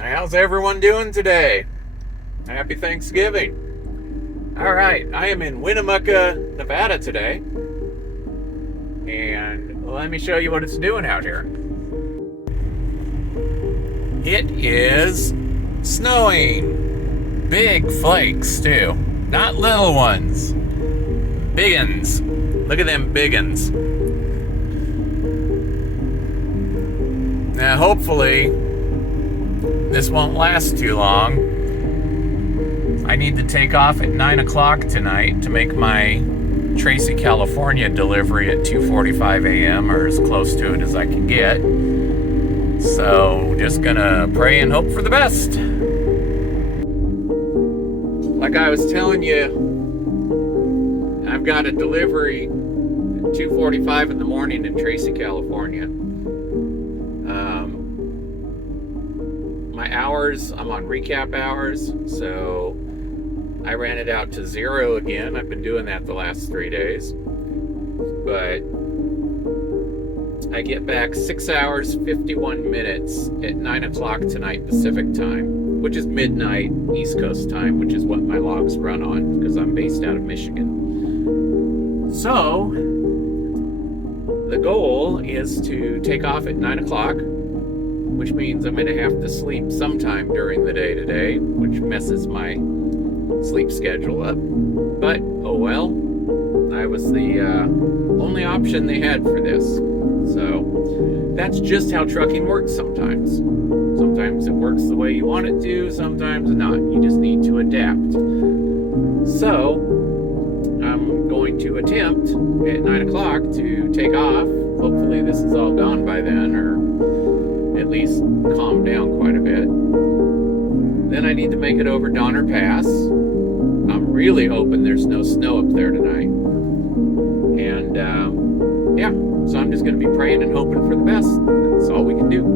How's everyone doing today? Happy Thanksgiving. All right, I am in Winnemucca, Nevada today, and let me show you what it's doing out here. It is snowing. Big flakes, too. Not little ones. Big uns. Look at them big uns. Now, hopefully, this won't last too long. I need to take off at 9 o'clock tonight to make my Tracy, California delivery at 2:45 a.m. or as close to it as I can get. So just gonna pray and hope for the best. Like I was telling you, I've got a delivery at 2:45 in the morning in Tracy, California. My hours, I'm on recap hours, so I ran it out to 0 again. I've been doing that the last 3 days. But I get back 6 hours, 51 minutes at 9 o'clock tonight Pacific time, which is midnight East Coast time, which is what my logs run on because I'm based out of Michigan. So the goal is to take off at 9 o'clock, which means I'm going to have to sleep sometime during the day today, which messes my sleep schedule up. But, oh well, I was the only option they had for this. So, that's just how trucking works sometimes. Sometimes it works the way you want it to, sometimes not. You just need to adapt. So, I'm going to attempt at 9 o'clock to take off. Hopefully this is all gone by then, or at least calm down quite a bit. Then I need to make it over Donner Pass. I'm really hoping there's no snow up there tonight. And yeah, so I'm just going to be praying and hoping for the best. That's all we can do.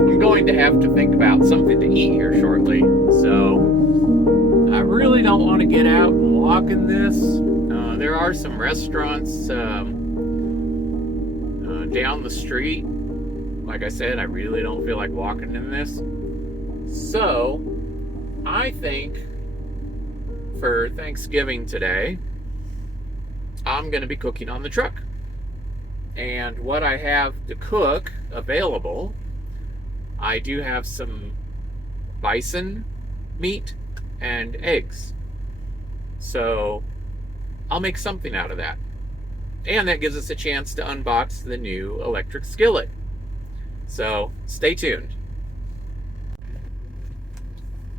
I'm going to have to think about something to eat here shortly. So I really don't want to get out and walk in this. There are some restaurants down the street. Like I said, I really don't feel like walking in this. So, I think for Thanksgiving today, I'm going to be cooking on the truck. And what I have to cook available, I do have some bison meat and eggs. So, I'll make something out of that. And that gives us a chance to unbox the new electric skillet. So, stay tuned.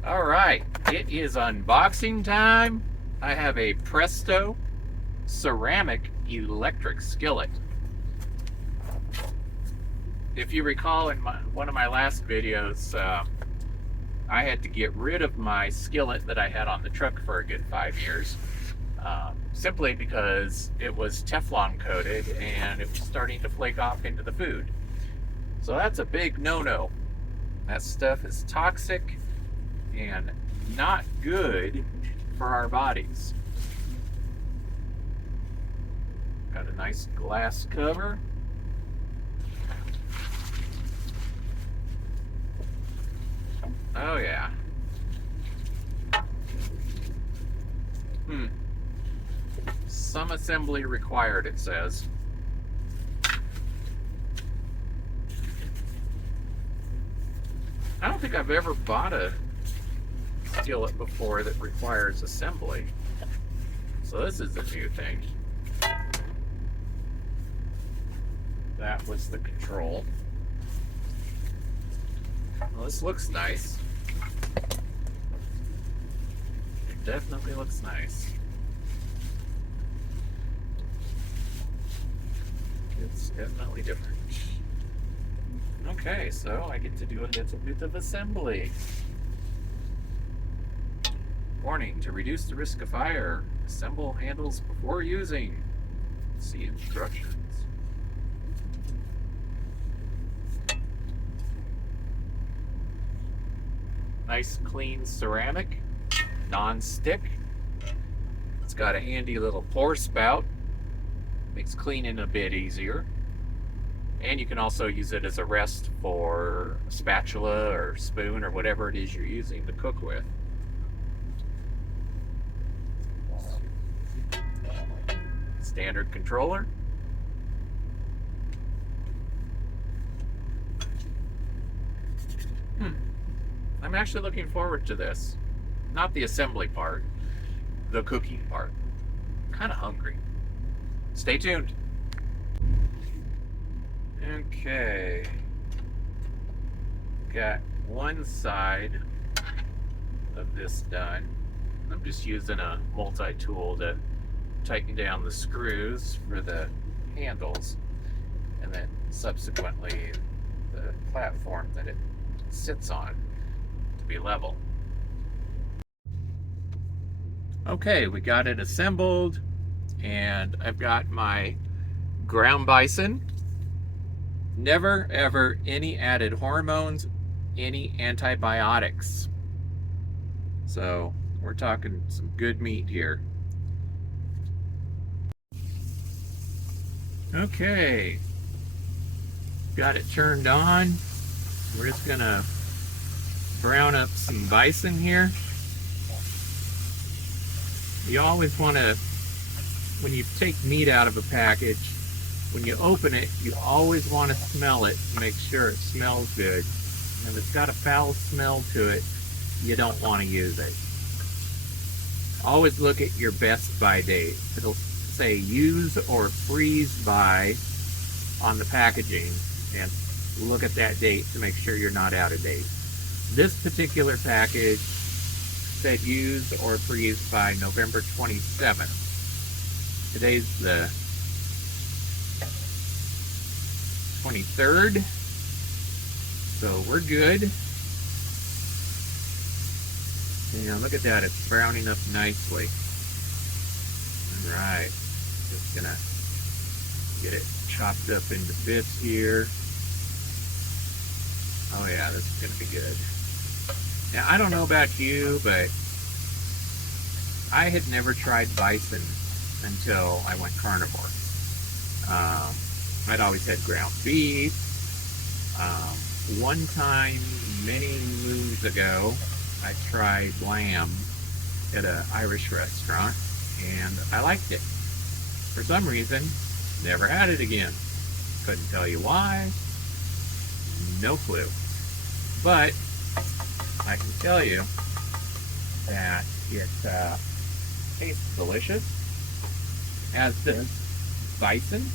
Alright, it is unboxing time. I have a Presto ceramic electric skillet. If you recall in one of my last videos, I had to get rid of my skillet that I had on the truck for a good 5 years. Simply because it was Teflon coated and it was starting to flake off into the food. So that's a big no-no. That stuff is toxic and not good for our bodies. Got a nice glass cover. Oh yeah. Some assembly required, it says. I don't think I've ever bought a skillet before that requires assembly. So this is a new thing. That was the control. Well, this looks nice. It definitely looks nice. It's definitely different. Okay, so I get to do a little bit of assembly. Warning, to reduce the risk of fire, assemble handles before using. See instructions. Nice clean ceramic, non-stick. It's got a handy little pour spout. Makes cleaning a bit easier. And you can also use it as a rest for a spatula or spoon or whatever it is you're using to cook with. Standard controller. I'm actually looking forward to this. Not the assembly part, the cooking part. Kind of hungry. Stay tuned. Okay. Got one side of this done. I'm just using a multi-tool to tighten down the screws for the handles, and then subsequently the platform that it sits on to be level. Okay, we got it assembled, and I've got my ground bison. Never ever any added hormones, any antibiotics. So we're talking some good meat here. Okay, got it turned on. We're just gonna brown up some bison here. You always want to, when you take meat out of a package, when you open it, you always want to smell it to make sure it smells good. And if it's got a foul smell to it, you don't want to use it. Always look at your best by date. It'll say use or freeze by on the packaging, and look at that date to make sure you're not out of date. This particular package said use or freeze by November 27th. Today's the 23rd, so we're good. And look at that, it's browning up nicely. All right, just gonna get it chopped up into bits here. Oh yeah, this is gonna be good. Now, I don't know about you, but I had never tried bison until I went carnivore. I'd always had ground beef. One time, many moons ago, I tried lamb at an Irish restaurant, and I liked it. For some reason, never had it again. Couldn't tell you why. No clue. But I can tell you that it tastes delicious, as does bison.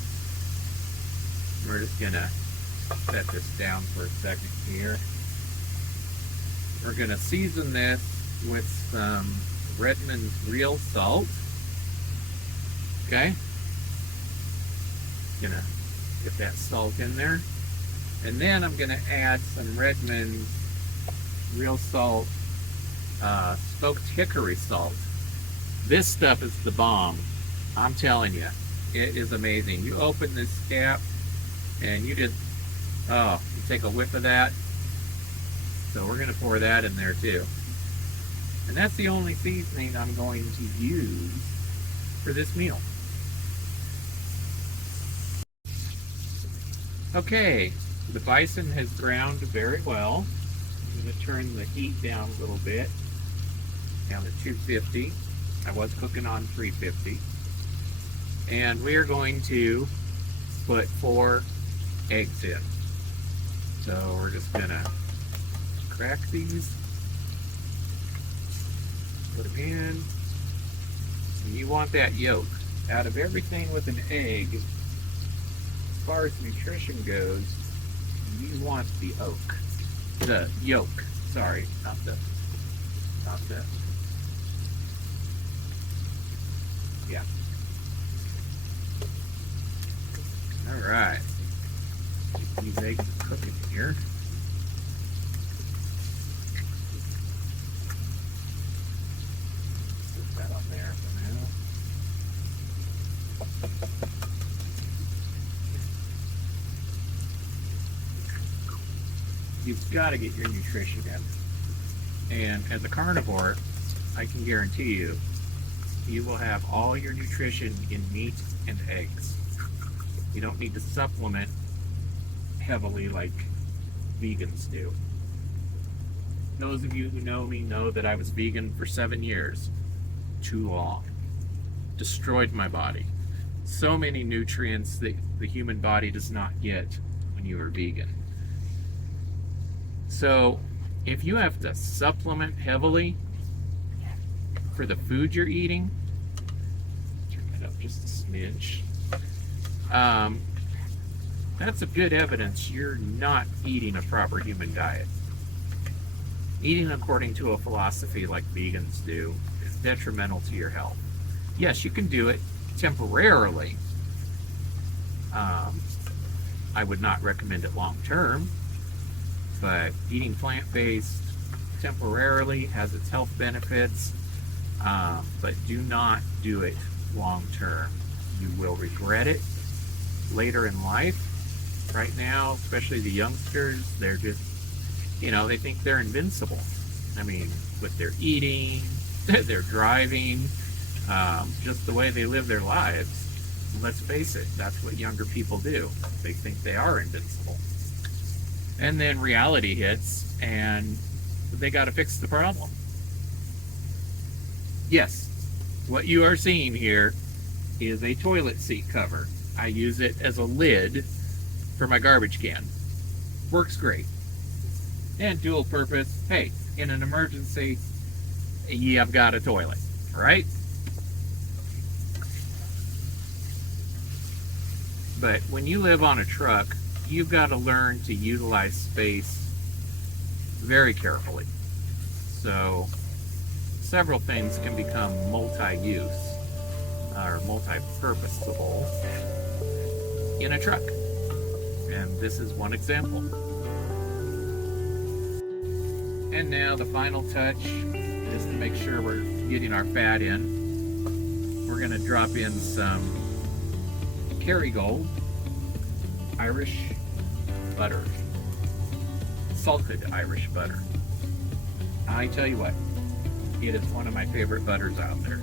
We're just gonna set this down for a second here. We're gonna season this with some Redmond's real salt. Okay? Gonna get that salt in there. And then I'm gonna add some Redmond's real salt, smoked hickory salt. This stuff is the bomb. I'm telling you, it is amazing. You open this cap and you just, you take a whiff of that. So we're gonna pour that in there too. And that's the only seasoning I'm going to use for this meal. Okay, the bison has browned very well. I'm going to turn the heat down a little bit, down to 250. I was cooking on 350. And we are going to put 4 eggs in. So we're just going to crack these, put them in. And you want that yolk. Out of everything with an egg, as far as nutrition goes, you want the yolk. Sorry, not the. Yeah. All right. These eggs are cooking here. Put that on there for now. You've got to get your nutrition in. And as a carnivore, I can guarantee you, you will have all your nutrition in meat and eggs. You don't need to supplement heavily like vegans do. Those of you who know me know that I was vegan for 7 years. Too long. Destroyed my body. So many nutrients that the human body does not get when you are vegan. So if you have to supplement heavily for the food you're eating, turn that up just a smidge, that's a good evidence you're not eating a proper human diet. Eating according to a philosophy like vegans do is detrimental to your health. Yes, you can do it temporarily. I would not recommend it long term, but eating plant-based temporarily has its health benefits, but do not do it long term. You will regret it later in life. Right now, especially the youngsters, they're just, they think they're invincible. I mean, with their eating, their driving, just the way they live their lives. Let's face it, that's what younger people do. They think they are invincible. And then reality hits, and they got to fix the problem. Yes, what you are seeing here is a toilet seat cover. I use it as a lid for my garbage can. Works great. And dual purpose. Hey, in an emergency, I've got a toilet, right? But when you live on a truck, you've got to learn to utilize space very carefully. So several things can become multi-use or multi-purposable in a truck. And this is one example. And now the final touch is to make sure we're getting our fat in. We're going to drop in some Kerrygold Irish butter. Salted Irish butter. I tell you what, it is one of my favorite butters out there.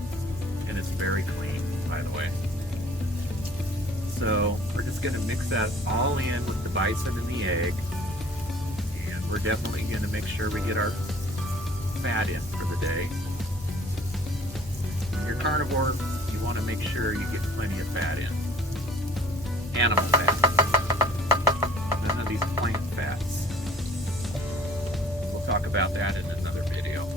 And it's very clean, by the way. So we're just going to mix that all in with the bison and the egg. And we're definitely going to make sure we get our fat in for the day. When you're carnivore, you want to make sure you get plenty of fat in. Animal fat. None of these plant fats. We'll talk about that in another video.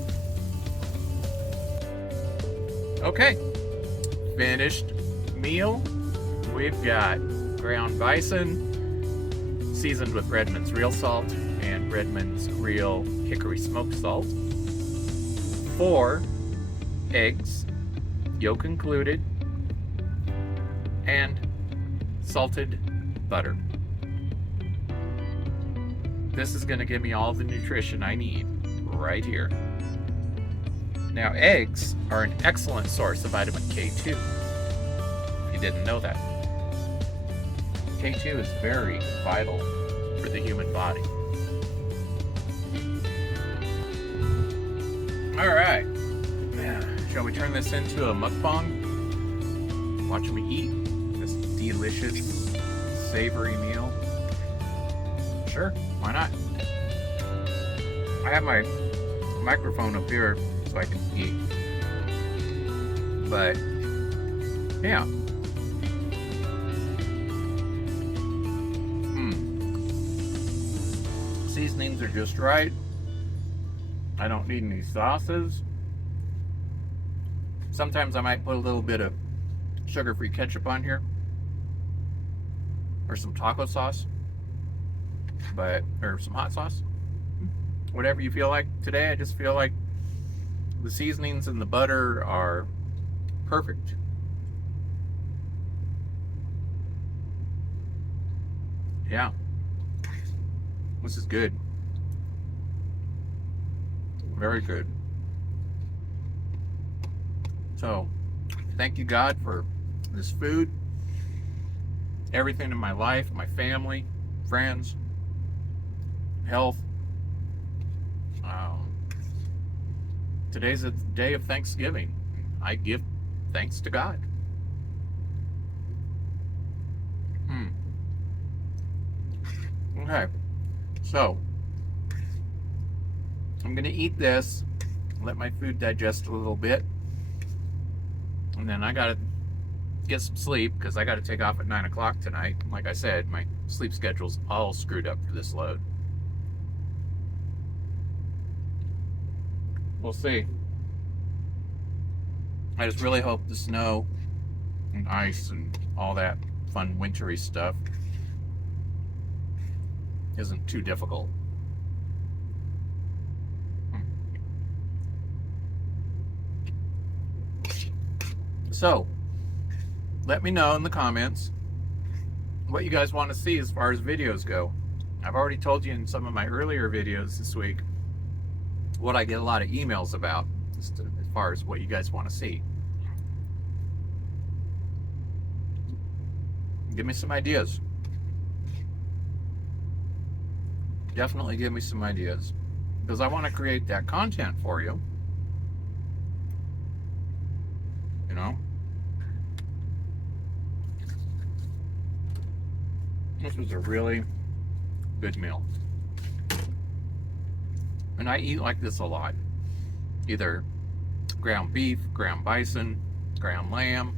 Okay, finished meal. We've got ground bison, seasoned with Redmond's real salt and Redmond's real hickory smoked salt. 4 eggs, yolk included, and salted butter. This is going to give me all the nutrition I need right here. Now, eggs are an excellent source of vitamin K2. If you didn't know that. K2 is very vital for the human body. Alright. Shall we turn this into a mukbang? Watch me eat this delicious, savory meal. Sure, why not? I have my microphone up here so I can eat. But, yeah. Seasonings are just right. I don't need any sauces. Sometimes I might put a little bit of sugar-free ketchup on here. Or some taco sauce. Or some hot sauce. Whatever you feel like. Today I just feel like the seasonings and the butter are perfect. Yeah. This is good. Very good. So, thank you, God, for this food, everything in my life, my family, friends, health. Today's a day of Thanksgiving. I give thanks to God. Okay, so I'm gonna eat this, let my food digest a little bit, and then I gotta get some sleep because I gotta take off at 9 o'clock tonight. Like I said, my sleep schedule's all screwed up for this load. We'll see. I just really hope the snow and ice and all that fun wintry stuff isn't too difficult. So, let me know in the comments what you guys want to see as far as videos go. I've already told you in some of my earlier videos this week what I get a lot of emails about as far as what you guys want to see. Give me some ideas. Definitely give me some ideas, because I want to create that content for you. You know? This was a really good meal. And I eat like this a lot. Either ground beef, ground bison, ground lamb.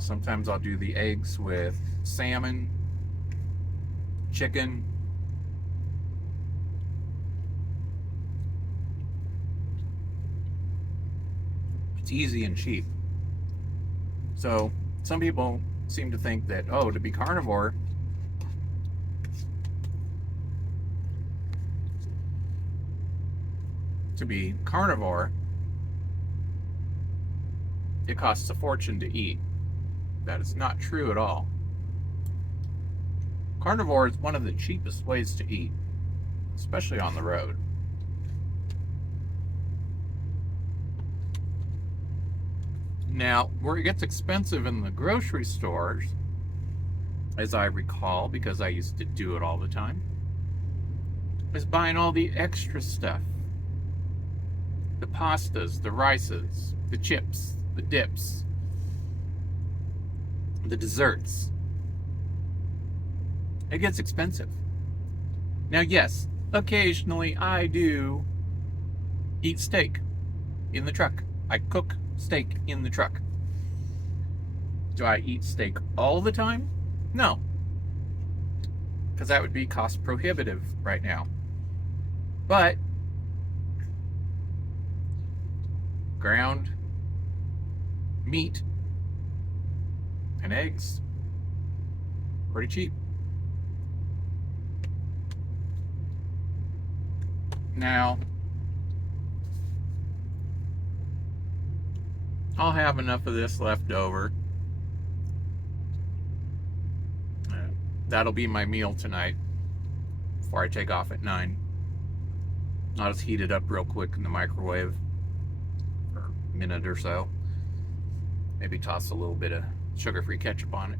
Sometimes I'll do the eggs with salmon, chicken. It's easy and cheap. So some people seem to think that, oh, to be carnivore, it costs a fortune to eat. That is not true at all. Carnivore is one of the cheapest ways to eat, especially on the road. Now, where it gets expensive in the grocery stores, as I recall, because I used to do it all the time, is buying all the extra stuff. The pastas, the rices, the chips, the dips, the desserts. It gets expensive. Now, yes, occasionally I do eat steak in the truck. I cook steak in the truck. Do I eat steak all the time? No. Because that would be cost prohibitive right now. But ground meat and eggs, pretty cheap. Now, I'll have enough of this left over. That'll be my meal tonight before I take off at 9. I'll just heat it up real quick in the microwave for a minute or so. Maybe toss a little bit of sugar-free ketchup on it.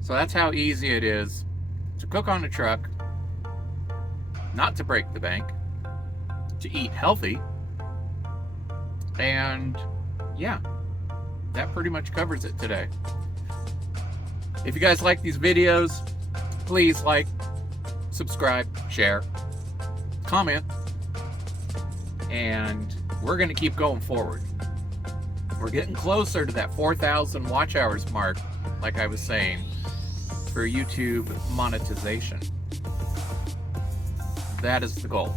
So that's how easy it is to cook on a truck, not to break the bank, to eat healthy, and yeah, that pretty much covers it today. If you guys like these videos, please like, subscribe, share, comment, and we're going to keep going forward. We're getting closer to that 4,000 watch hours mark, like I was saying, for YouTube monetization. That is the goal.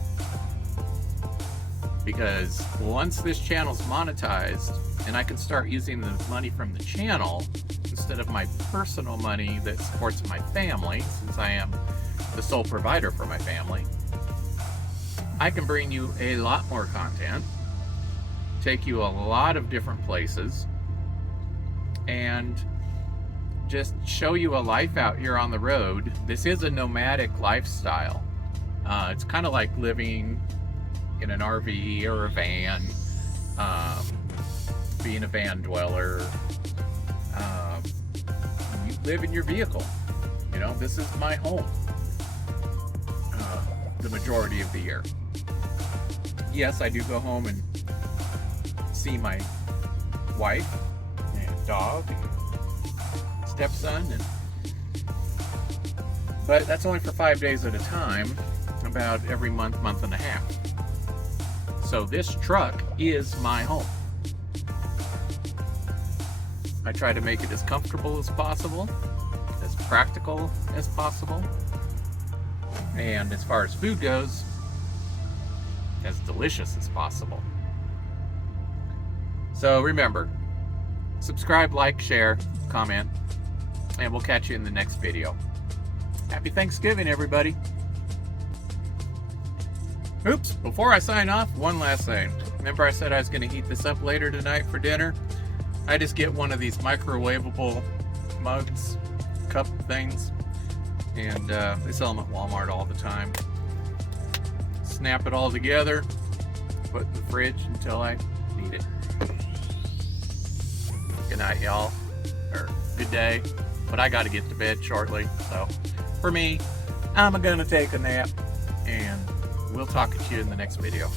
Because once this channel's monetized and I can start using the money from the channel instead of my personal money that supports my family, since I am the sole provider for my family, I can bring you a lot more content, take you a lot of different places, and just show you a life out here on the road. This is a nomadic lifestyle. It's kind of like living in an RV or a van, being a van dweller. You live in your vehicle. You know, this is my home the majority of the year. Yes, I do go home and see my wife and dog and stepson, but that's only for 5 days at a time, about every month, month and a half. So this truck is my home. I try to make it as comfortable as possible, as practical as possible, and as far as food goes, as delicious as possible. So remember, subscribe, like, share, comment, and we'll catch you in the next video. Happy Thanksgiving, everybody. Oops, before I sign off, one last thing. Remember I said I was going to heat this up later tonight for dinner? I just get one of these microwavable mugs, cup things, and they sell them at Walmart all the time. Snap it all together, put it in the fridge until I need it. Good night, y'all, or good day, but I got to get to bed shortly, so for me, I'm gonna take a nap, and we'll talk to you in the next video.